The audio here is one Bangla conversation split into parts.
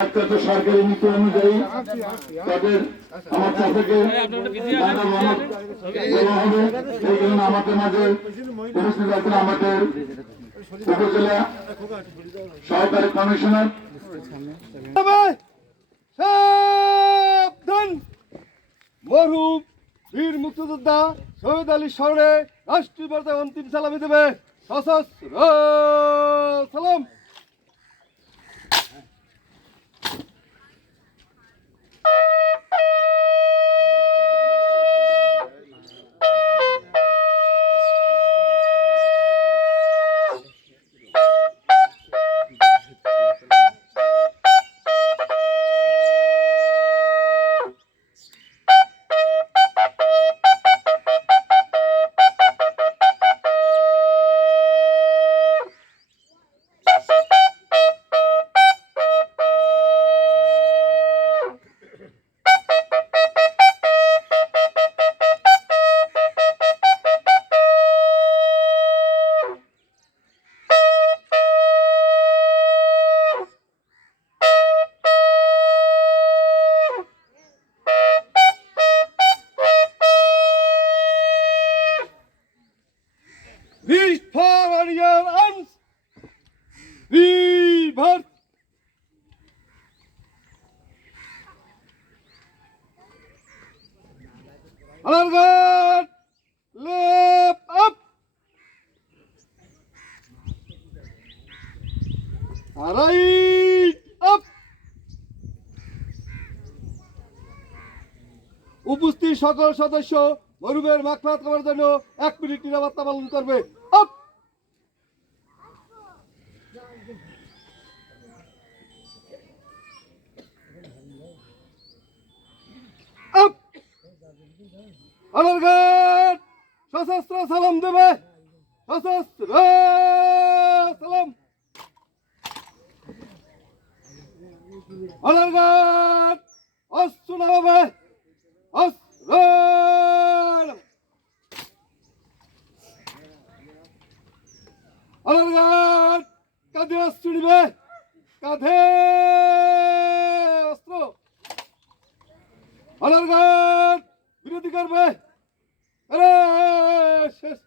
তো সরকারি নীতি অনুযায়ী তাদের আমার দেওয়া হবে। এই জন্য আমাদের মাঝে আমাদের উপজেলা সহকারী কমিশনার। বীর মুক্তিযোদ্ধা শহীদ আলী স্মরণে রাষ্ট্রীয় অন্তিম সালামি দেবে। সশস্ত্র সালাম। For on your arms. Rebirth. Honor guard. Left up. Right up. উপস্থিত সকল সদস্য মরুবের মাখরাত করার জন্য এক মিনিট নিরাপত্তা পালন করবে। সশস্ত্র সালাম দেবে। সশস্ত্র সালাম। অস্ত্র নামাবে। অস্ত্র অনারঘাট কাঁধে অস্ত্র নিবে, কাঁধে অস্ত্র। অনারঘাট বিরোধী করবে। আরে, শেষ।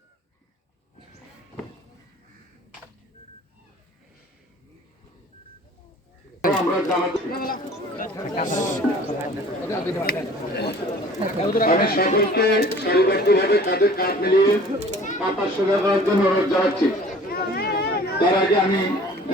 আমরা আমি সকলকে সারিবদ্ধভাবে কাঁধে কাঁধ মিলিয়ে পাতা সোজা করার জন্য অনুরোধ জানাচ্ছি। তার আগে আমি